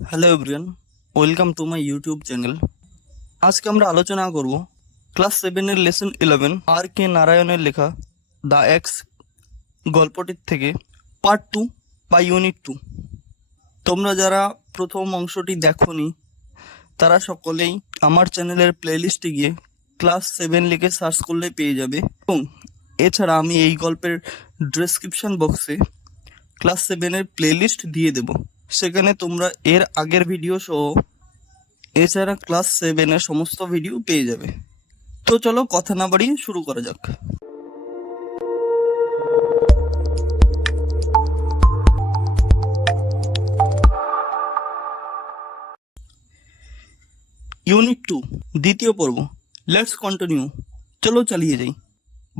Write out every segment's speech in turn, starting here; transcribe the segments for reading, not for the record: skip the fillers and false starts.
Hello everyone, welcome to my YouTube channel. আজকে আমরা আলোচনা করব ক্লাস 7-এর লেসন 11 আর কে নারায়ণের লেখা দ্য এক্স গল্পটির থেকে পার্ট 2 বা ইউনিট 2। তোমরা যারা প্রথম অংশটি দেখোনি তারা সকলেই আমার চ্যানেলের প্লেলিস্টে গিয়ে ক্লাস 7 লিখে সার্চ করলে পেয়ে যাবে, এবং এছাড়া আমি এই গল্পের ডেসক্রিপশন বক্সে ক্লাস 7-এর প্লেলিস্ট দিয়ে দেব। সেখানে তোমরা এর আগের ভিডিও সহ এছাড়া ক্লাস 7-এর সমস্ত ভিডিও পেয়ে যাবে। তো চলো কথা না বাড়িয়ে শুরু করা যাক। ইউনিট 2, দ্বিতীয় পর্ব। Let's continue. চলো চালিয়ে যাই।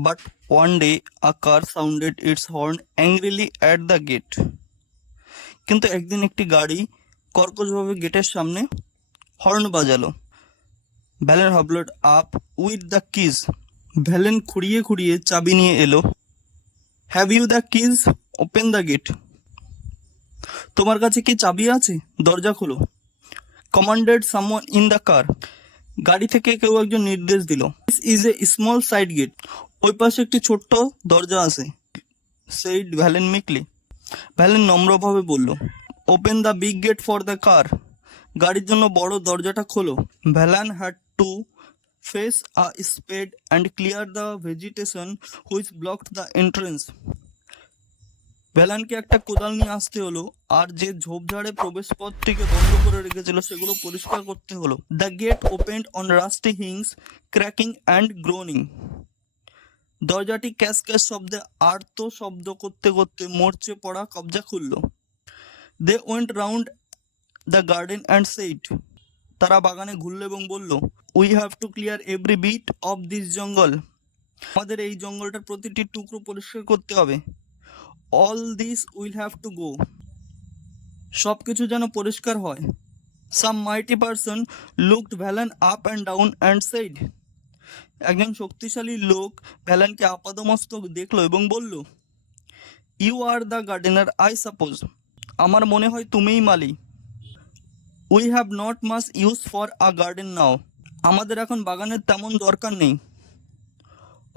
But one day a car sounded its horn angrily at the gate. কিন্তু একদিন একটি গাড়ি কর্কশভাবে গেটের সামনে হর্ন বাজালো। Valan hobbled up with the keys. Valan খুঁড়িয়ে খুঁড়িয়ে চাবি নিয়ে এলো। Have you the keys? Open the gate. তোমার কাছে কি চাবি আছে? দরজা খোলো। Commanded someone in the car. গাড়ি থেকে কেউ একজন নির্দেশ দিল। This is a small side gate. ওই পাশে একটি ছোট্ট দরজা আছে। সেইড ভ্যালেন মিকলি। ভ্যালেন নম্রভাবে বলল, open the big gate for the car. গাড়ির জন্য বড় দরজাটা খোলো। Valan had to face a spade and clear the vegetation which blocked the entrance. ভ্যালানকে একটা কোদাল নিয়ে আসতে হলো, আর যে ঝোপঝাড়ে প্রবেশপথটিকে বন্ধ করে রেখেছিল সেগুলো পরিষ্কার করতে হলো। The gate opened on rusty hinges creaking and groaning. দরজাটি ক্যাশ ক্যাশ শব্দে আর্ত শব্দ করতে করতে মরচে পড়া কবজা খুলল। They went round the garden and said. তারা বাগানে ঘুরল এবং বলল, we have to clear every bit of this jungle. আমাদের এই জঙ্গলটার প্রতিটি টুকরো পরিষ্কার করতে হবে। All this will have to go. সব কিছু যেন পরিষ্কার হয়। Some mighty person looked Vallan up and down and said. একজন শক্তিশালী লোক ভ্যালানকে আপাদমস্তক দেখলো এবং বলল, you are the gardener I suppose. আমার মনে হয় তুমিই মালি। We have not much use for a garden now. আমাদের এখন বাগানের তেমন দরকার নেই।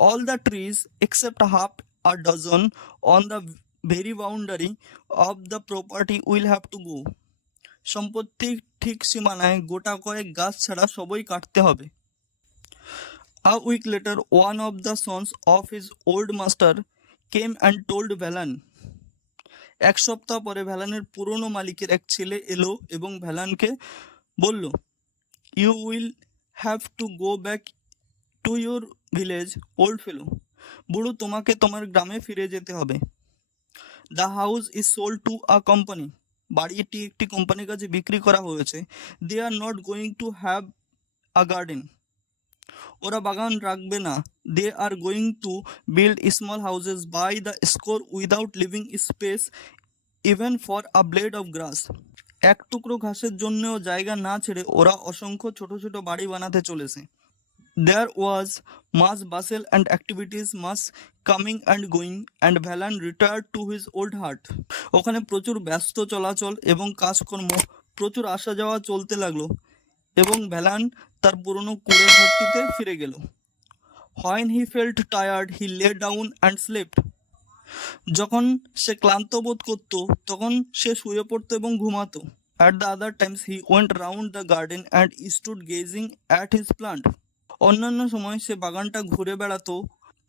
All the trees except half a dozen on the very boundary of the property will have to go. সম্পত্তির ঠিক সীমানায় গোটা কয়েক গাছ ছাড়া সবই কাটতে হবে। A week later, one of the sons of his old master came and told Valan. এক সপ্তাহ পরে ভ্যালানের পুরনো মালিকের এক ছেলে এলো এবং ভ্যালানকে বলল, you will have to go back to your village old fellow. বুড়ো, তোমাকে তোমার গ্রামে ফিরে যেতে হবে। The house is sold to a company. বাড়িটি একটি কোম্পানির কাছে বিক্রি করা হয়েছে। They are not going to have a garden. ওরা বাগান রাখবে না। They are going to build small houses by the score without leaving space even for a blade of grass. এক টুকরো ঘাসের জন্যও জায়গা না ছেড়ে ওরা অসংখ্য ছোট ছোট বাড়ি বানাতে চলেছে। There was much bustle and activities much coming and going and Valan retired to his old hut. ওখানে প্রচুর ব্যস্ত চলাচল এবং কাজকর্ম, প্রচুর আসা যাওয়া চলতে লাগলো, এবং ভ্যালান তার পুরনো কুঁড়ে ঘরটিতে ফিরে গেল। When he felt tired, he lay down and slept. যখন সে ক্লান্ত বোধ করত তখন সে শুয়ে পড়তো এবং ঘুমাতো। At the other times he went round the garden and stood gazing at his plant. অন্যান্য সময় সে বাগানটা ঘুরে বেড়াতো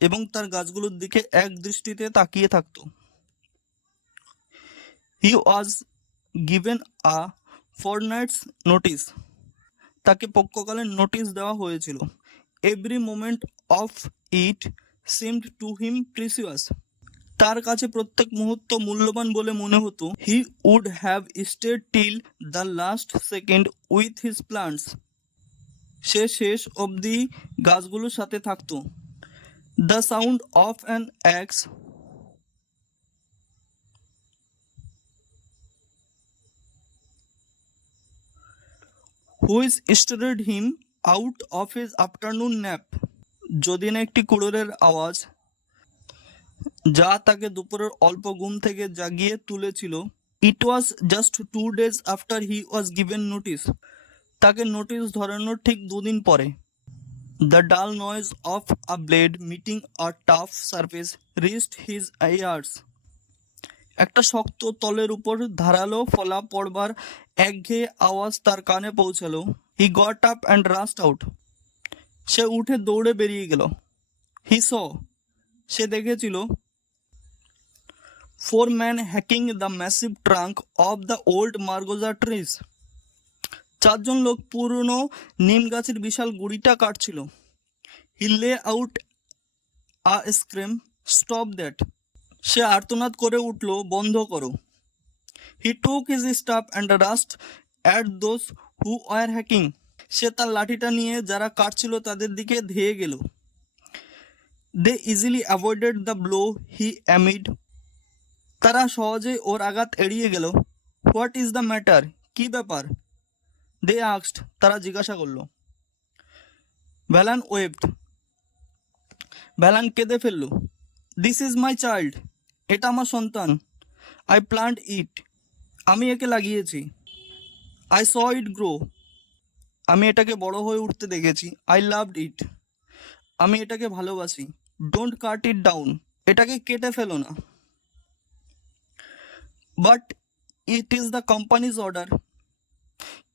এবং তার গাছগুলোর দিকে এক দৃষ্টিতে তাকিয়ে থাকতো। He was given a fortnight's notice. তাকে পক্ষকালীন নোটিশ দেওয়া হয়েছিল। Every moment of it seemed to him precious. তার কাছে প্রত্যেক মুহূর্ত মূল্যবান বলে মনে হতো। He would have stayed till the last second with his plants. সে শেষ অবধি গাছগুলোর সাথে থাকতো। The sound of an axe which stirred him out of his afternoon nap. যদি না একটি কুড়োরের আওয়াজ যা তাকে দুপুরের অল্প ঘুম থেকে জাগিয়ে তুলেছিল, It was just 2 days after he was given notice. তাকে নোটিশ ধরানোর ঠিক 2 দিন পরে। The dull noise of a blade meeting a tough surface reached his ears. একটা শক্ত তলের উপর ধারালো ফলা পড়বার একঘেয়ে আওয়াজ তার কানে পৌঁছালো। He got up and rushed out. সে উঠে দৌড়ে বেরিয়ে গেল। He saw. সে দেখেছিল 4 men hacking the massive trunk of the old margosa trees. 4 জন লোক পুরনো নিম গাছের বিশাল গুড়িটা কাটছিল। He lay out a scream, stop that. সে আর্তনাদ করে উঠল, বন্ধ করো। He took his staff and rushed at those who were hacking. সে তার লাঠিটা নিয়ে যারা কাটছিল তাদের দিকে ধেয়ে গেল। They easily avoided the blow he aimed. তারা সহজেই ওর আঘাত এড়িয়ে গেল। What is the matter? কি ব্যাপার? They asked. তারা জিজ্ঞাসা করল। Vallan wept. ভ্যালান কেঁদে ফেলল। This is my child. এটা আমার সন্তান। I planted it. আমি একে লাগিয়েছি। I saw it grow. আমি এটাকে বড় হয়ে উঠতে দেখেছি। I loved it. আমি এটাকে ভালোবাসি। Don't cut it down. এটাকে কেটে ফেলো না। But it is the company's order.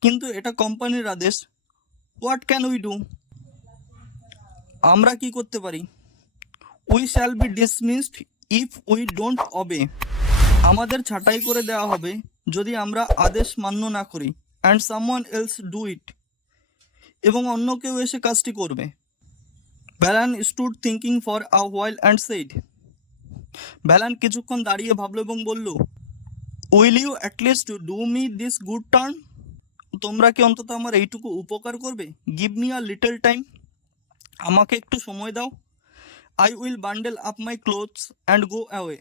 কিন্তু এটা কোম্পানির আদেশ। What can we do? আমরা কি করতে পারি? We shall be dismissed if we don't obey. আমাদের ছাঁটাই করে দেওয়া হবে যদি আমরা আদেশ মান্য না করি। And someone else do it. এবং অন্য কেউ এসে কাজটি করবে। Vallan stood thinking for a while and said. Vallan কিছুক্ষণ দাঁড়িয়ে ভাবল এবং বলল, Will you at least do me this good turn? তোমরা কি অন্তত আমার এইটুকু উপকার করবে? Give me a little time. আমাকে একটু সময় দাও। I will bundle up my clothes and go away.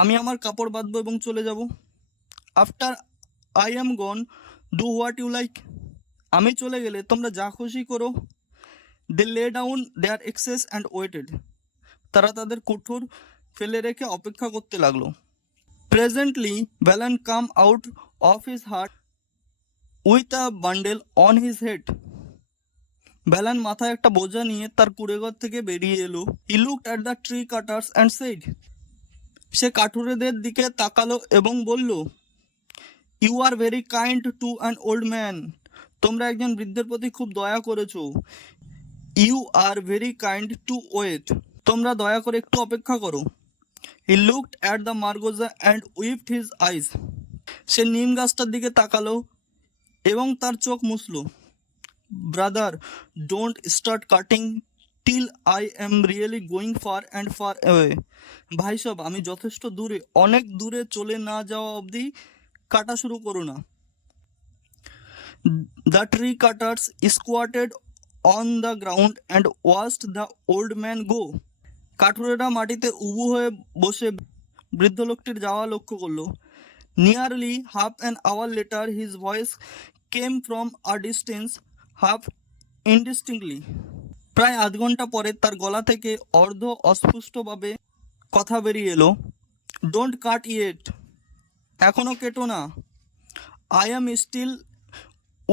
আমি আমার কাপড় বাঁধবো এবং চলে যাব। After I am gone, do what you like. আমি চলে গেলে তোমরা যা খুশি করো। They lay down their axes and waited. তারা তাদের কুঠোর ফেলে রেখে অপেক্ষা করতে লাগলো। Presently, Valen came out of his hut with a bundle on his head. Vallan মাথায় একটা বোঝা নিয়ে তার কুড়েঘর থেকে বেরিয়ে এলো। He looked at the tree cutters and said. সে কাঠুরেদের দিকে তাকালো এবং বলল, You are very kind to an old man. তোমরা একজন বৃদ্ধের প্রতি খুব দয়া করেছো। You are very kind to wait. তোমরা দয়া করে একটু অপেক্ষা করো। He looked at the margosa and wiped his eyes. সে নিম গাছটার দিকে তাকালো এবং তার চোখ মুছল। Brother, don't start cutting till I am really going far and far away. ভাই সব, আমি যথেষ্ট দূরে, অনেক দূরে চলে না যাওয়া অবধি কাটা শুরু করো না। The tree cutters squatted on the ground and watched the old man go. কাঠুরেরা মাটিতে উবু হয়ে বসে বৃদ্ধ লোকটির যাওয়া লক্ষ্য করলো। Nearly half an hour later his voice came from a distance, half indistinctly. প্রায় আধ ঘন্টা পরে তার গলা থেকে অর্ধ অস্পষ্টভাবে কথা বেরিয়ে এলো। Don't cut yet. এখনো কেটো না। I am still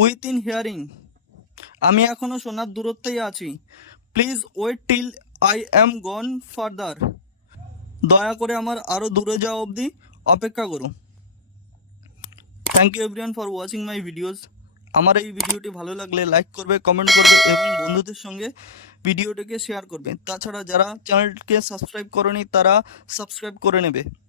within hearing. আমি এখনো শোনার দূরত্বেই আছি। Please wait till I am gone further. দয়া করে আমার আরো দূরে যাওয়া অবধি অপেক্ষা করো। Thank you everyone for watching my videos. আমার এই ভিডিওটি ভালো লাগলে লাইক করবে, কমেন্ট করবে এবং বন্ধুদের সঙ্গে ভিডিওটিকে শেয়ার করবে। তাছাড়া যারা চ্যানেলটিকে সাবস্ক্রাইব করেনি তারা সাবস্ক্রাইব করে নেবে।